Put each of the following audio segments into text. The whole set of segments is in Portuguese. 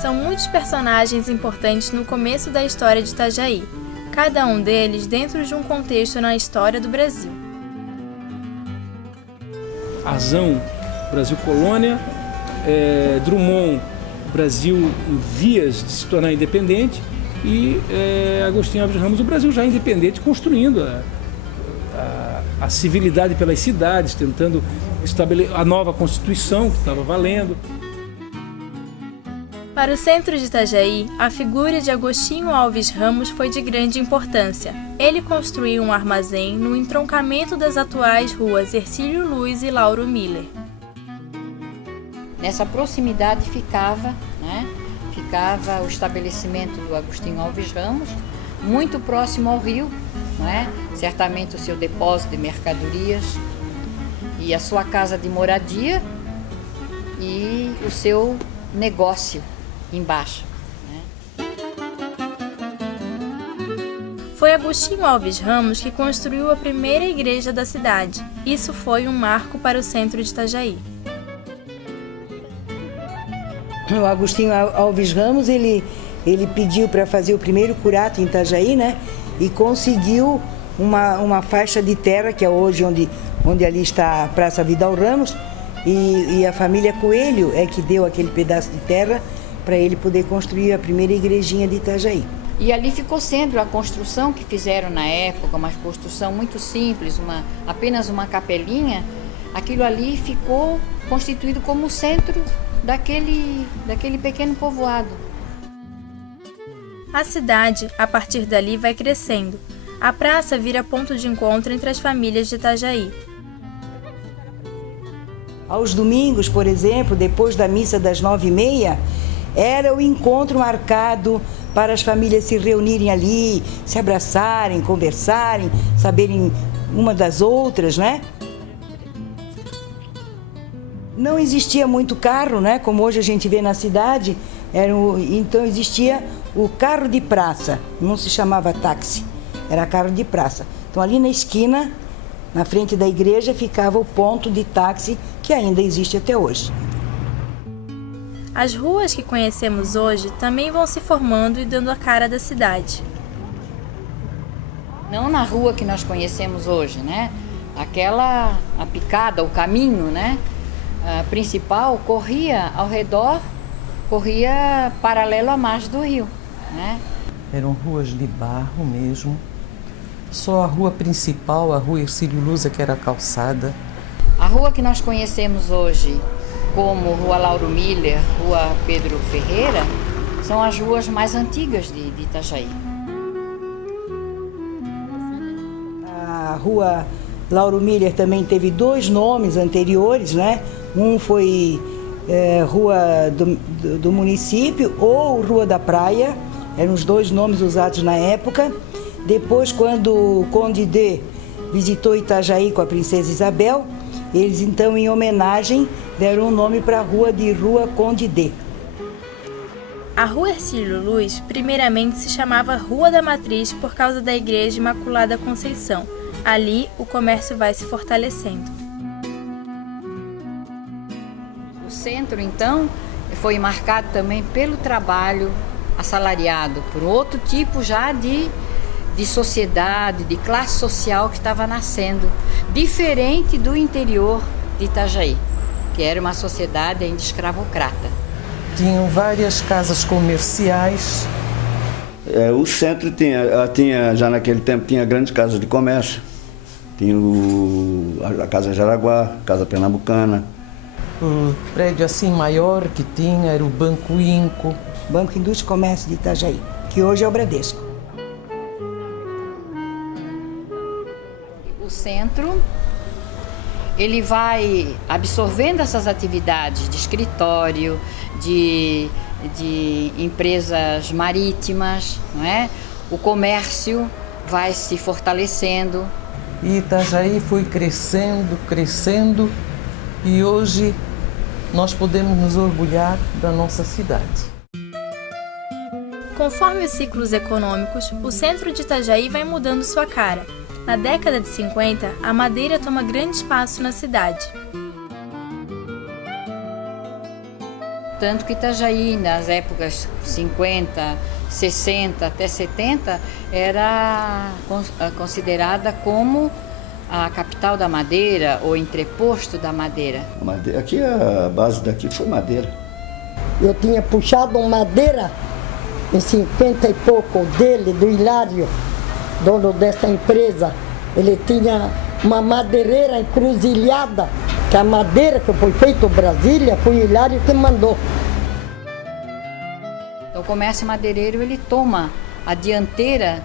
São muitos personagens importantes no começo da história de Itajaí, cada um deles dentro de um contexto na história do Brasil. Arzão, Brasil colônia, Drummond, Brasil em vias de se tornar independente, e Agostinho Alves Ramos, o Brasil já independente, construindo a civilidade pelas cidades, tentando estabelecer a nova Constituição que estava valendo. Para o centro de Itajaí, a figura de Agostinho Alves Ramos foi de grande importância. Ele construiu um armazém no entroncamento das atuais ruas Hercílio Luz e Lauro Miller. Nessa proximidade ficava o estabelecimento do Agostinho Alves Ramos, muito próximo ao rio, certamente o seu depósito de mercadorias e a sua casa de moradia e o seu negócio embaixo. Foi Agostinho Alves Ramos que construiu a primeira igreja da cidade. Isso foi um marco para o centro de Itajaí. O Agostinho Alves Ramos, ele pediu para fazer o primeiro curato em Itajaí, e conseguiu uma faixa de terra, que é hoje onde ali está a Praça Vidal Ramos, e a família Coelho é que deu aquele pedaço de terra para ele poder construir a primeira igrejinha de Itajaí. E ali ficou sendo a construção que fizeram na época, uma construção muito simples, apenas uma capelinha. Aquilo ali ficou constituído como o centro daquele pequeno povoado. A cidade, a partir dali, vai crescendo. A praça vira ponto de encontro entre as famílias de Itajaí. Aos domingos, por exemplo, depois da missa das 9h30, era o encontro marcado para as famílias se reunirem ali, se abraçarem, conversarem, saberem uma das outras, Não existia muito carro, como hoje a gente vê na cidade, então existia o carro de praça, não se chamava táxi, era carro de praça. Então ali na esquina, na frente da igreja, ficava o ponto de táxi que ainda existe até hoje. As ruas que conhecemos hoje também vão se formando e dando a cara da cidade. Não na rua que nós conhecemos hoje, Aquela, a picada, o caminho, a principal corria ao redor, corria paralelo à margem do rio, Eram ruas de barro mesmo. Só a rua principal, a rua Hercílio Luz, que era calçada. A rua que nós conhecemos hoje como Rua Lauro Miller, Rua Pedro Ferreira, são as ruas mais antigas de Itajaí. A Rua Lauro Miller também teve 2 nomes anteriores, Um foi Rua do Município ou Rua da Praia, eram os 2 nomes usados na época. Depois, quando o Conde D visitou Itajaí com a princesa Isabel, eles então, em homenagem, deram o nome para a rua de Rua Conde D. A Rua Hercílio Luz, primeiramente se chamava Rua da Matriz por causa da Igreja Imaculada Conceição. Ali, o comércio vai se fortalecendo. O centro, então, foi marcado também pelo trabalho assalariado, por outro tipo já de sociedade, de classe social que estava nascendo, diferente do interior de Itajaí, que era uma sociedade ainda escravocrata. Tinham várias casas comerciais. O centro tinha, já naquele tempo, tinha grandes casas de comércio. Tinha a Casa Jaraguá, a Casa Pernambucana. O prédio assim maior que tinha era o Banco Inco. Banco Indústria e Comércio de Itajaí, que hoje é o Bradesco. O centro, ele vai absorvendo essas atividades de escritório, de empresas marítimas, O comércio vai se fortalecendo. E Itajaí foi crescendo, e hoje nós podemos nos orgulhar da nossa cidade. Conforme os ciclos econômicos, o centro de Itajaí vai mudando sua cara. Na década de 50, a madeira toma grande espaço na cidade. Tanto que Itajaí, nas épocas 50, 60 até 70, era considerada como a capital da madeira ou entreposto da madeira. Aqui a base daqui foi madeira. Eu tinha puxado madeira em 50 e pouco dele, do Hilário, dono dessa empresa. Ele tinha uma madeireira encruzilhada, que a madeira que foi feita em Brasília foi o Hilário que mandou. Então, o comércio madeireiro ele toma a dianteira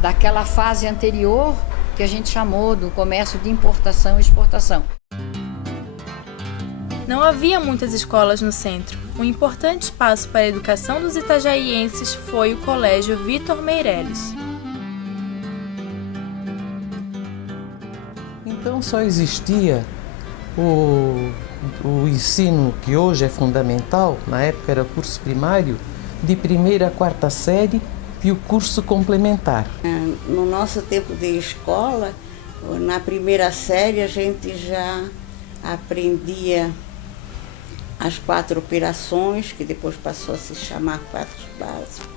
daquela fase anterior que a gente chamou do comércio de importação e exportação. Não havia muitas escolas no centro. Um importante espaço para a educação dos itajaienses foi o Colégio Vitor Meireles. Então só existia o ensino que hoje é fundamental, na época era curso primário, de 1ª a 4ª série e o curso complementar. No nosso tempo de escola, na 1ª série a gente já aprendia as 4 operações, que depois passou a se chamar 4 básicos,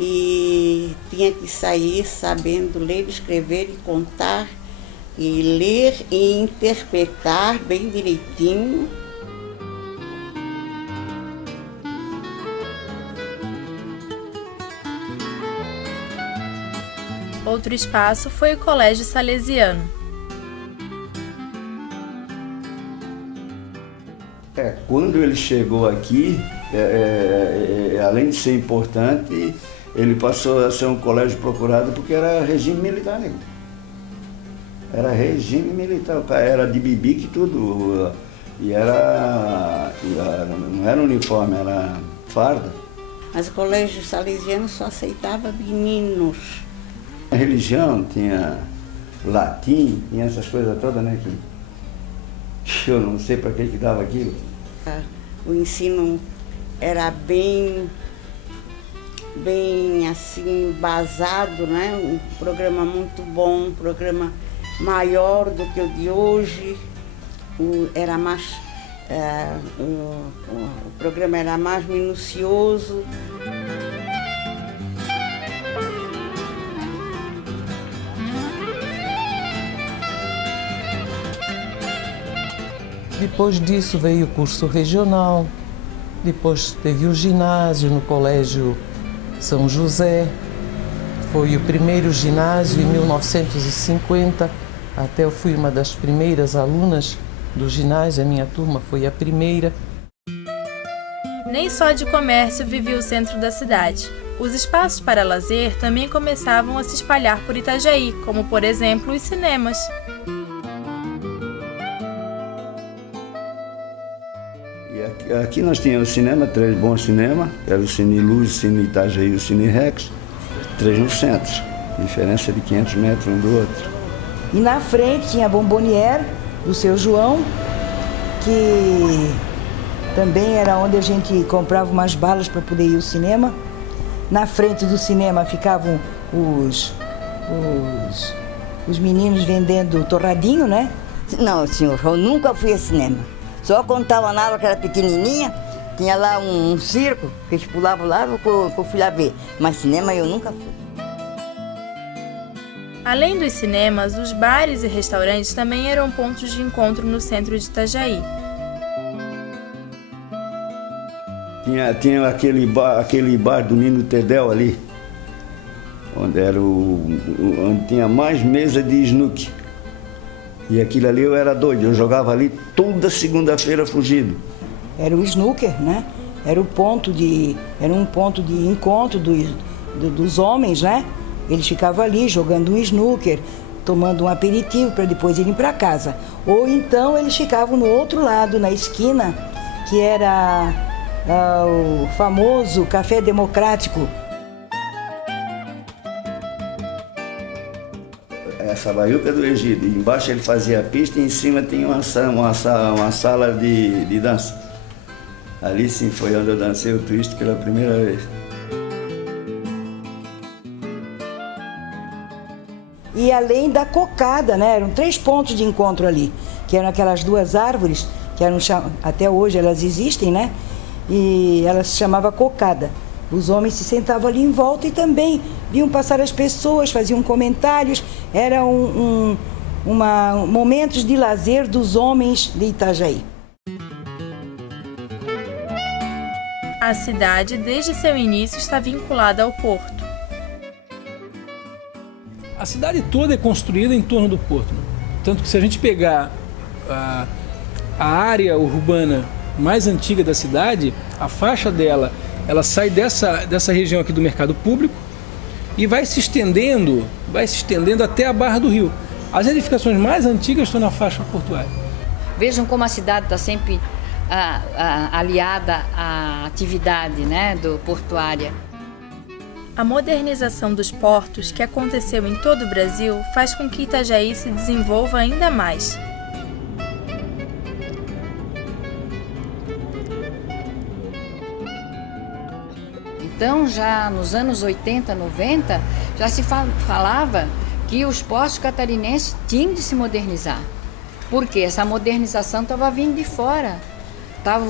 e tinha que sair sabendo ler, escrever e contar, e ler e interpretar bem direitinho. Outro espaço foi o Colégio Salesiano. Quando ele chegou aqui, além de ser importante, ele passou a ser um colégio procurado porque era regime militar, né? Era regime militar, o cara era de bibique e tudo, e não era uniforme, era farda. Mas o colégio salesiano só aceitava meninos. A religião tinha latim, tinha essas coisas todas, né? Que eu não sei para que dava aquilo. O ensino era bem assim, embasado, né? Um programa muito bom, um programa maior do que o de hoje. Era mais, o programa era mais minucioso. Depois disso veio o curso regional, depois teve o ginásio no Colégio São José. Foi o primeiro ginásio em 1950, até eu fui uma das primeiras alunas do ginásio, a minha turma foi a primeira. Nem só de comércio vivia o centro da cidade. Os espaços para lazer também começavam a se espalhar por Itajaí, como por exemplo os cinemas. Aqui nós tínhamos o cinema, 3 bons cinemas, era o Cine Luz, o Cine Itajaí e o Cine Rex, 3 no centro, diferença de 500 metros um do outro. E na frente tinha a Bombonière do Seu João, que também era onde a gente comprava umas balas para poder ir ao cinema. Na frente do cinema ficavam os meninos vendendo torradinho, né? Não, senhor, eu nunca fui a cinema. Só quando estava na aula, que era pequenininha, tinha lá um circo, que eles pulavam lá, que eu fui lá ver. Mas cinema eu nunca fui. Além dos cinemas, os bares e restaurantes também eram pontos de encontro no centro de Itajaí. Tinha aquele bar do Nino Tedel ali, onde onde tinha mais mesa de snooker. E aquilo ali eu era doido, eu jogava ali toda segunda-feira fugido. Era o snooker, né? Era um ponto de encontro dos homens, né? Eles ficavam ali jogando um snooker, tomando um aperitivo para depois irem para casa. Ou então eles ficavam no outro lado, na esquina, que era o famoso Café Democrático. Essa baiuca do Egito, embaixo ele fazia a pista e em cima tinha uma sala de dança. Ali sim foi onde eu dancei o twist pela primeira vez. E além da cocada, né? Eram 3 pontos de encontro ali, que eram aquelas 2 árvores que eram, até hoje elas existem, né? E ela se chamava cocada. Os homens se sentavam ali em volta e também viam passar as pessoas, faziam comentários. Era momentos de lazer dos homens de Itajaí. A cidade, desde seu início, está vinculada ao porto. A cidade toda é construída em torno do porto, né? Tanto que se a gente pegar a área urbana mais antiga da cidade, a faixa dela, ela sai dessa região aqui do mercado público e vai se estendendo até a Barra do Rio. As edificações mais antigas estão na faixa portuária. Vejam como a cidade está sempre aliada à atividade, né, do portuária. A modernização dos portos, que aconteceu em todo o Brasil, faz com que Itajaí se desenvolva ainda mais. Então, já nos anos 80, 90, já se falava que os portos catarinenses tinham de se modernizar. Porque essa modernização estava vindo de fora.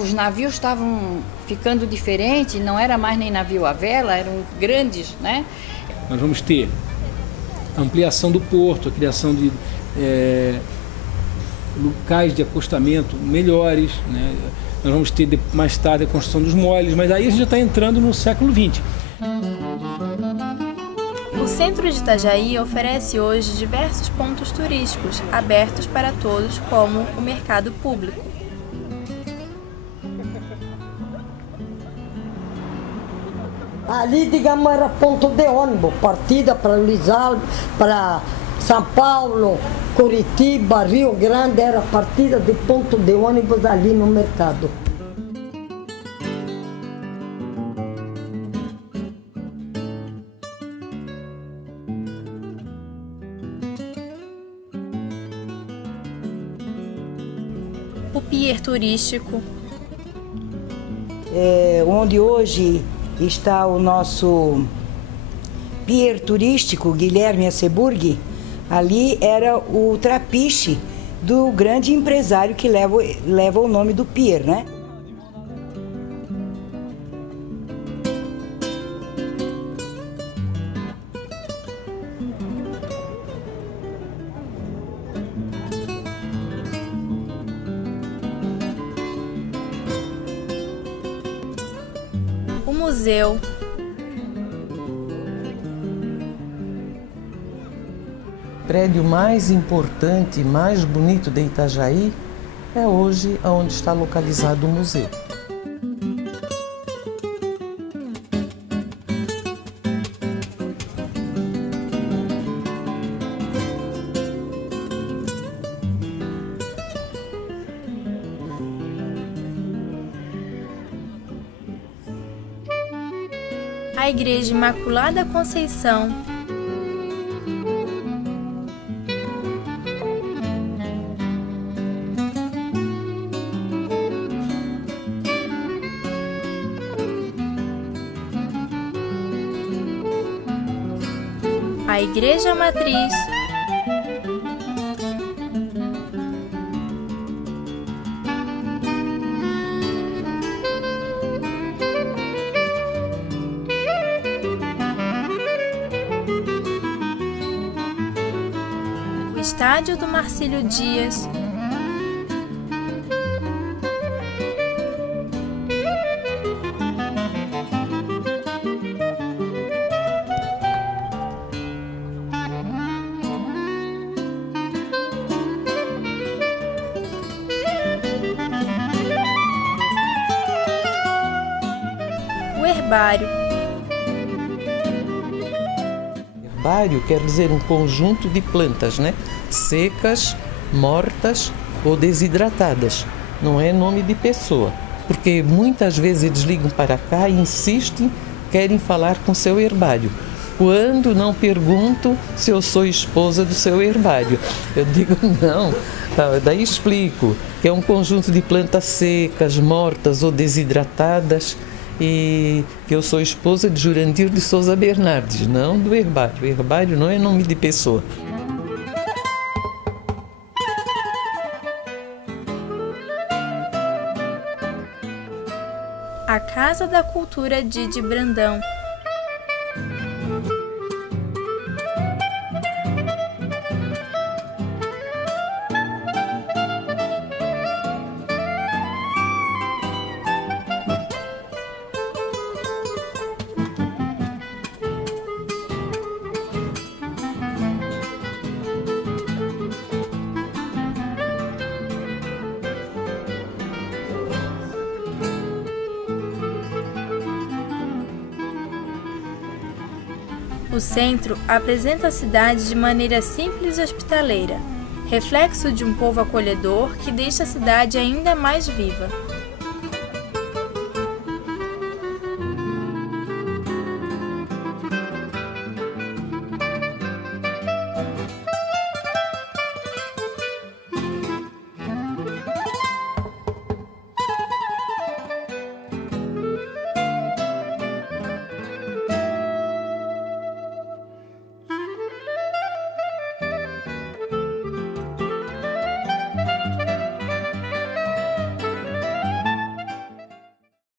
Os navios estavam ficando diferentes, não era mais nem navio à vela, eram grandes, né? Nós vamos ter ampliação do porto, a criação de locais de acostamento melhores, né? Nós vamos ter mais tarde a construção dos moles, mas aí a gente já está entrando no século XX. O centro de Itajaí oferece hoje diversos pontos turísticos, abertos para todos, como o mercado público. Ali, digamos, era ponto de ônibus, partida para Luiz Alves, para São Paulo, Curitiba, Rio Grande, era partida de ponto de ônibus ali no mercado. O pier turístico. Onde hoje está o nosso pier turístico, Guilherme Asseburg, ali era o trapiche do grande empresário que leva o nome do pier, né? O museu. O prédio mais importante e mais bonito de Itajaí é hoje onde está localizado o museu. A Igreja Imaculada Conceição. A Igreja Matriz. O Estádio do Marcílio Dias. O herbário. Herbário quer dizer um conjunto de plantas, né? Secas, mortas ou desidratadas. Não é nome de pessoa, porque muitas vezes eles ligam para cá e insistem, querem falar com seu herbário. Quando não pergunto se eu sou esposa do seu herbário, eu digo não. Daí explico que é um conjunto de plantas secas, mortas ou desidratadas e que eu sou esposa de Jurandir de Souza Bernardes, não do herbário. O herbário não é nome de pessoa. Casa da Cultura Didi Brandão. O centro apresenta a cidade de maneira simples e hospitaleira, reflexo de um povo acolhedor que deixa a cidade ainda mais viva.